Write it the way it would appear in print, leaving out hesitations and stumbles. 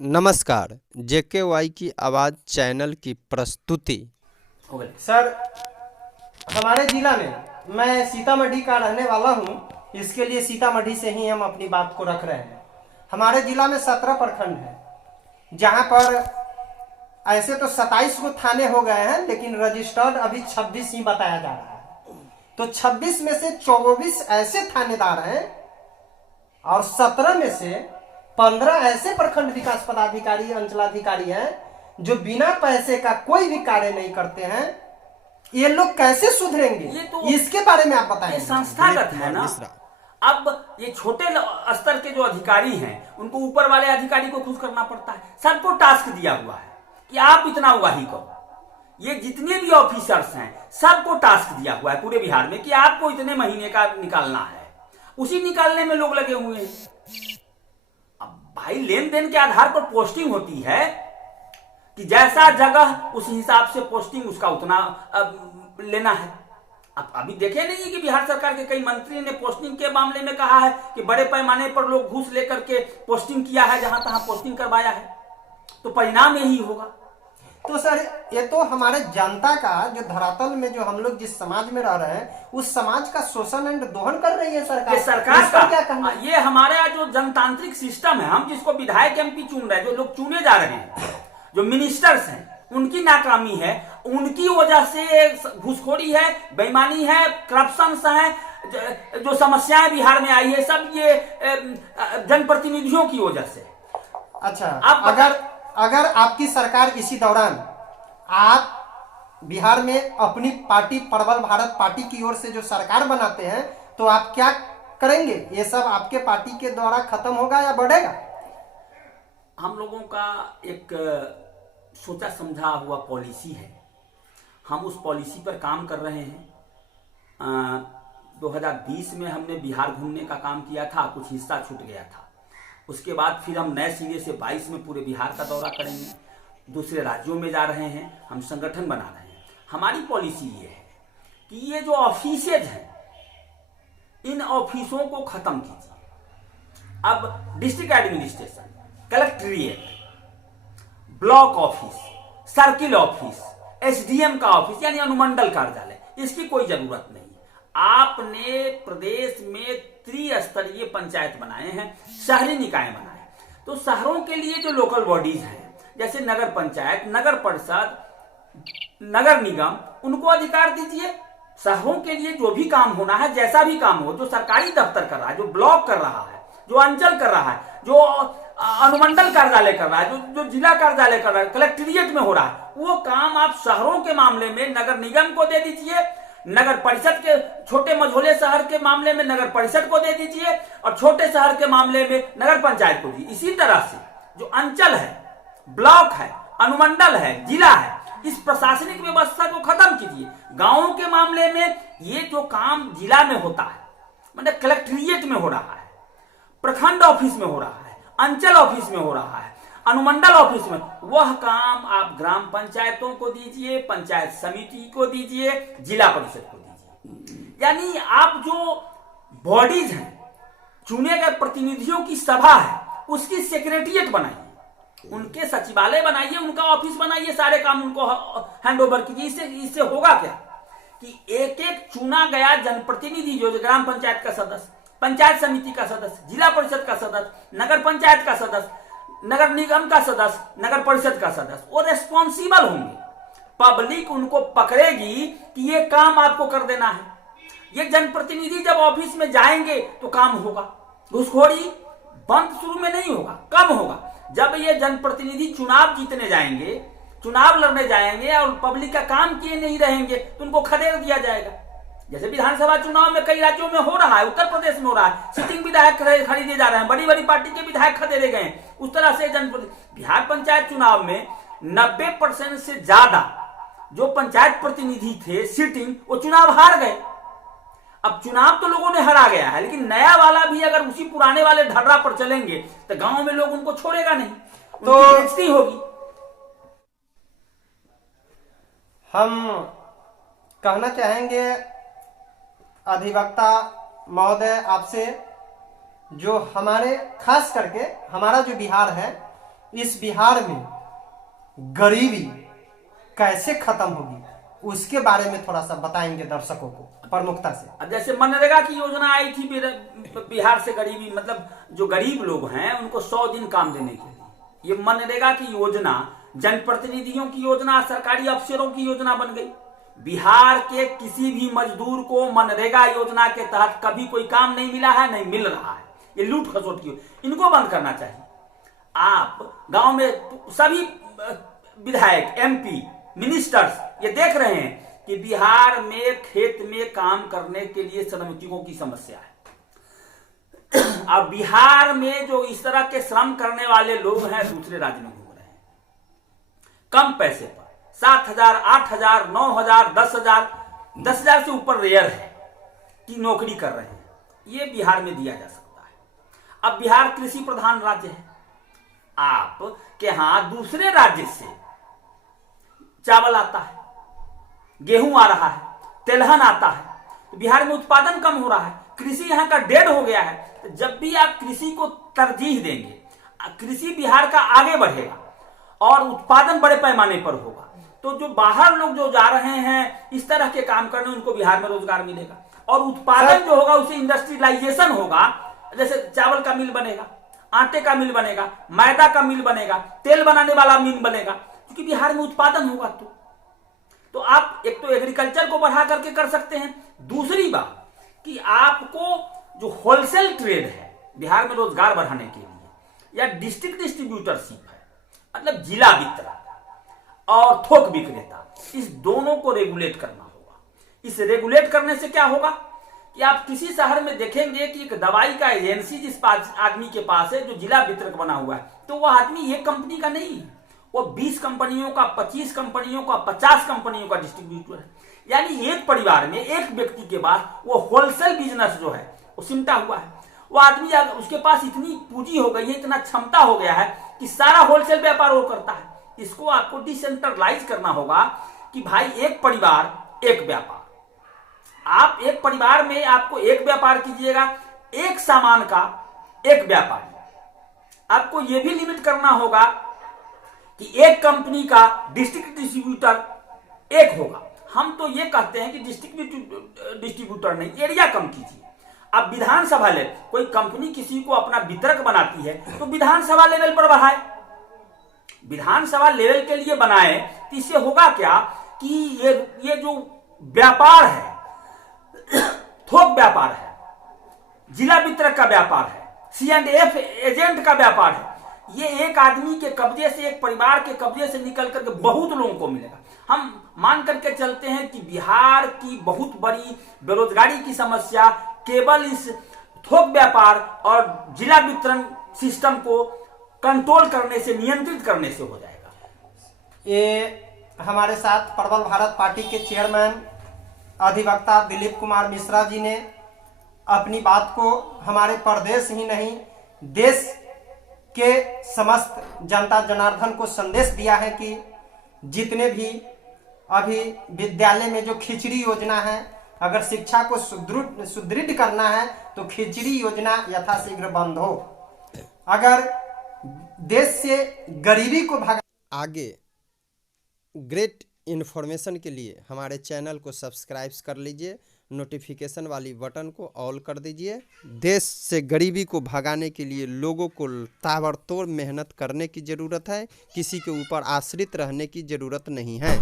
नमस्कार, JKY की आवाज़ चैनल की प्रस्तुति। सर, हमारे जिला में मैं सीतामढ़ी का रहने वाला हूँ, इसके लिए सीतामढ़ी से ही हम अपनी बात को रख रहे हैं। हमारे जिला में 17 प्रखंड है, जहाँ पर ऐसे तो 27 को थाने हो गए हैं, लेकिन रजिस्टर्ड अभी 26 ही बताया जा रहा है। तो 26 में से 24 ऐसे थानेदार हैं और 17 में से 15 ऐसे प्रखंड विकास पदाधिकारी अंचलाधिकारी हैं जो बिना पैसे का कोई भी कार्य नहीं करते हैं। ये लोग कैसे सुधरेंगे, ये तो इसके बारे में आप बताएं। ये संस्थागत है ना। अब ये छोटे स्तर के जो अधिकारी हैं उनको ऊपर वाले अधिकारी को खुश करना पड़ता है। सबको टास्क दिया हुआ है कि आप इतना उगाही करो। ये जितने भी ऑफिसर्स हैं सबको टास्क दिया हुआ है पूरे बिहार में कि आपको इतने महीने का निकालना है। उसी निकालने में लोग लगे हुए हैं। अब भाई लेन देन के आधार पर पोस्टिंग होती है कि जैसा जगह उस हिसाब से पोस्टिंग उसका उतना लेना है। अब अभी देखे नहीं कि बिहार सरकार के कई मंत्री ने पोस्टिंग के मामले में कहा है कि बड़े पैमाने पर लोग घूस लेकर के पोस्टिंग किया है, जहां तहां पोस्टिंग करवाया है, तो परिणाम यही होगा। तो सर, ये तो हमारे जनता का जो धरातल में जो हम लोग जिस समाज में रह रहे हैं उस समाज का शोषण एंड दोहन कर रही है सरकार। ये सरकार का क्या कहना? ये हमारा जो जनतांत्रिक सिस्टम है, हम जिसको विधायक एमपी चुन रहे हैं, जो लोग चुने जा रहे हैं, जो मिनिस्टर्स हैं, उनकी नाकामी है। उनकी वजह से घूसखोरी है, बेईमानी है, करप्शन है, जो समस्याएं बिहार में आई है, सब ये जनप्रतिनिधियों की वजह से। अच्छा, अगर आपकी सरकार इसी दौरान आप बिहार में अपनी पार्टी प्रबल भारत पार्टी की ओर से जो सरकार बनाते हैं तो आप क्या करेंगे? ये सब आपके पार्टी के द्वारा खत्म होगा या बढ़ेगा? हम लोगों का एक सोचा समझा हुआ पॉलिसी है। हम उस पॉलिसी पर काम कर रहे हैं। 2020 में हमने बिहार घूमने का काम किया था, कुछ हिस्सा छूट गया था। उसके बाद फिर हम नए सिरे से 22 में पूरे बिहार का दौरा करेंगे। दूसरे राज्यों में जा रहे हैं, हम संगठन बना रहे हैं। हमारी पॉलिसी ये है कि ये जो ऑफिसेज हैं, इन ऑफिसों को खत्म कीजिए। अब district administration, collectorate, block office, circle office, SDM का ऑफिस यानी अनुमंडल कार्यालय, इसकी कोई जरूरत नहीं। आपने प्रदेश में त्रिस्तरीय पंचायत बनाए हैं, शहरी निकाय बनाए, तो शहरों के लिए जो लोकल बॉडीज हैं जैसे नगर पंचायत, नगर परिषद, नगर निगम, उनको अधिकार दीजिए। शहरों के लिए जो भी काम होना है, जैसा भी काम हो, जो सरकारी दफ्तर कर रहा है, जो ब्लॉक कर रहा है, जो अंचल कर रहा है, जो अनुमंडल कार्यालय कर रहा है, जो जिला कार्यालय कर रहा है, कलेक्ट्रेट में हो रहा है, वो काम आप शहरों के मामले में नगर निगम को दे दीजिए। नगर परिषद के छोटे मझोले शहर के मामले में नगर परिषद को दे दीजिए और छोटे शहर के मामले में नगर पंचायत को दीजिए। इसी तरह से जो अंचल है, ब्लॉक है, अनुमंडल है, जिला है, इस प्रशासनिक व्यवस्था को खत्म कीजिए। गांवों के मामले में ये जो काम जिला में होता है, मतलब कलेक्ट्रेट में हो रहा है, प्रखंड ऑफिस में हो रहा है, अंचल ऑफिस में हो रहा है, अनुमंडल ऑफिस में, वह काम आप ग्राम पंचायतों को दीजिए, पंचायत समिति को दीजिए, जिला परिषद को दीजिए। यानी आप जो बॉडीज हैं, चुने गए प्रतिनिधियों की सभा है, उसकी सेक्रेटरिएट बनाइए, उनके सचिवालय बनाइए, उनका ऑफिस बनाइए, सारे काम उनको हैंड ओवर कीजिए। इससे होगा क्या कि एक एक चुना गया जनप्रतिनिधि, जो ग्राम पंचायत का सदस्य, पंचायत समिति का सदस्य, जिला परिषद का सदस्य, नगर पंचायत का सदस्य, नगर निगम का सदस्य, नगर परिषद का सदस्य, वो रेस्पॉन्सिबल होंगे। पब्लिक उनको पकड़ेगी कि ये काम आपको कर देना है। ये जनप्रतिनिधि जब ऑफिस में जाएंगे तो काम होगा। घूसखोरी बंद शुरू में नहीं होगा, कम होगा। जब ये जनप्रतिनिधि चुनाव जीतने जाएंगे, चुनाव लड़ने जाएंगे और पब्लिक का काम किए नहीं रहेंगे तो उनको खदेड़ दिया जाएगा। जैसे विधानसभा चुनाव में कई राज्यों में हो रहा है, उत्तर प्रदेश में हो रहा है, सिटिंग विधायक खरीदे जा रहे हैं, बड़ी बड़ी पार्टी के विधायक खदेड़े गए हैं। उस तरह से बिहार पंचायत चुनाव में 90% से ज्यादा जो पंचायत प्रतिनिधि थे सिटिंग, वो चुनाव हार गए। अब चुनाव तो लोगों ने हरा गया है, लेकिन नया वाला भी अगर उसी पुराने वाले ढर्रा पर चलेंगे तो गांव में लोग उनको छोड़ेगा नहीं, तो बेइज्जती होगी। हम कहना चाहेंगे अधिवक्ता महोदय आपसे, जो हमारे खास करके हमारा जो बिहार है इस बिहार में गरीबी कैसे खत्म होगी, उसके बारे में थोड़ा सा बताएंगे दर्शकों को प्रमुखता से। अब जैसे मनरेगा की योजना आई थी बिहार से गरीबी, मतलब जो गरीब लोग हैं उनको 100 दिन काम देने के लिए, ये मनरेगा की योजना जनप्रतिनिधियों की योजना, सरकारी अफसरों की योजना बन गई। बिहार के किसी भी मजदूर को मनरेगा योजना के तहत कभी कोई काम नहीं मिला है, नहीं मिल रहा है। ये लूट खसोट की, इनको बंद करना चाहिए। आप गांव में सभी विधायक, एमपी, मिनिस्टर्स ये देख रहे हैं कि बिहार में खेत में काम करने के लिए श्रमिकों की समस्या है। अब बिहार में जो इस तरह के श्रम करने वाले लोग हैं दूसरे राज्य में घूम रहे हैं कम पैसे पर, 7,000, 8,000, 9,000, 10,000, 10,000 से ऊपर रेयर है कि नौकरी कर रहे हैं। ये बिहार में दिया जा सकता है। अब बिहार कृषि प्रधान राज्य है, आप के यहां दूसरे राज्य से चावल आता है, गेहूं आ रहा है, तेलहन आता है, तो बिहार में उत्पादन कम हो रहा है, कृषि यहां का डेड हो गया है। तो जब भी आप कृषि को तरजीह देंगे, कृषि बिहार का आगे बढ़ेगा और उत्पादन बड़े पैमाने पर होगा, तो जो बाहर लोग जो जा रहे हैं इस तरह के काम करने, उनको बिहार में रोजगार मिलेगा और उत्पादन जो होगा उसे इंडस्ट्रियलाइजेशन होगा। जैसे चावल का मिल बनेगा, आटे का मिल बनेगा, मैदा का मिल बनेगा, तेल बनाने वाला मिल बनेगा, क्योंकि बिहार में उत्पादन होगा। तो आप एक तो एग्रीकल्चर को बढ़ा करके कर सकते हैं। दूसरी बात कि आपको जो होलसेल ट्रेड है बिहार में रोजगार बढ़ाने के लिए, या डिस्ट्रिक्ट डिस्ट्रीब्यूटरशिप है, मतलब जिला वितरक और थोक विक्रेता, इस दोनों को रेगुलेट करना होगा। इस रेगुलेट करने से क्या होगा कि आप किसी शहर में देखेंगे कि एक दवाई का एजेंसी जिस आदमी के पास है, जो जिला वितरक बना हुआ है, तो वह आदमी एक कंपनी का नहीं है, वो 20 कंपनियों का, 25 कंपनियों का, 50 कंपनियों का डिस्ट्रीब्यूटर है। यानी एक परिवार में एक व्यक्ति के पास वो होलसेल बिजनेस जो है वो सिमटा हुआ है। वो आदमी उसके पास इतनी पूंजी हो गई है, इतना क्षमता हो गया है कि सारा होलसेल व्यापार वो करता है। इसको आपको डिसेंट्रलाइज करना होगा कि भाई एक परिवार एक व्यापार। आप एक परिवार में आपको एक व्यापार कीजिएगा, एक सामान का एक व्यापारी। आपको यह भी लिमिट करना होगा कि एक कंपनी का डिस्ट्रिक्ट डिस्ट्रीब्यूटर एक होगा। हम तो ये कहते हैं कि डिस्ट्रिक्ट डिस्ट्रीब्यूटर नहीं, एरिया कम कीजिए। अब विधानसभा लेवल, कोई कंपनी किसी को अपना वितरक बनाती है तो विधानसभा लेवल पर बढ़ाए, विधानसभा लेवल के लिए बनाए। तो इससे होगा क्या कि ये जो व्यापार है, थोक व्यापार है, जिला वितरक का व्यापार है, C&F एजेंट का व्यापार है, ये एक आदमी के कब्जे से, एक परिवार के कब्जे से निकल करके बहुत लोगों को मिलेगा। हम मान करके चलते हैं कि बिहार की बहुत बड़ी बेरोजगारी की समस्या केवल इस थोक व्यापार और जिला वितरण सिस्टम को कंट्रोल करने से, नियंत्रित करने से हो जाएगा। ये हमारे साथ प्रबल भारत पार्टी के चेयरमैन अधिवक्ता दिलीप कुमार मिश्रा जी ने अपनी बात को हमारे प्रदेश ही नहीं देश के समस्त जनता जनार्दन को संदेश दिया है कि जितने भी अभी विद्यालय में जो खिचड़ी योजना है, अगर शिक्षा को सुदृढ़ करना है तो खिचड़ी योजना यथाशीघ्र बंद हो। अगर देश से गरीबी को भगा। आगे ग्रेट इन्फॉर्मेशन के लिए हमारे चैनल को सब्सक्राइब कर लीजिए, नोटिफिकेशन वाली बटन को ऑल कर दीजिए। देश से गरीबी को भगाने के लिए लोगों को ताबड़तोड़ मेहनत करने की ज़रूरत है, किसी के ऊपर आश्रित रहने की ज़रूरत नहीं है।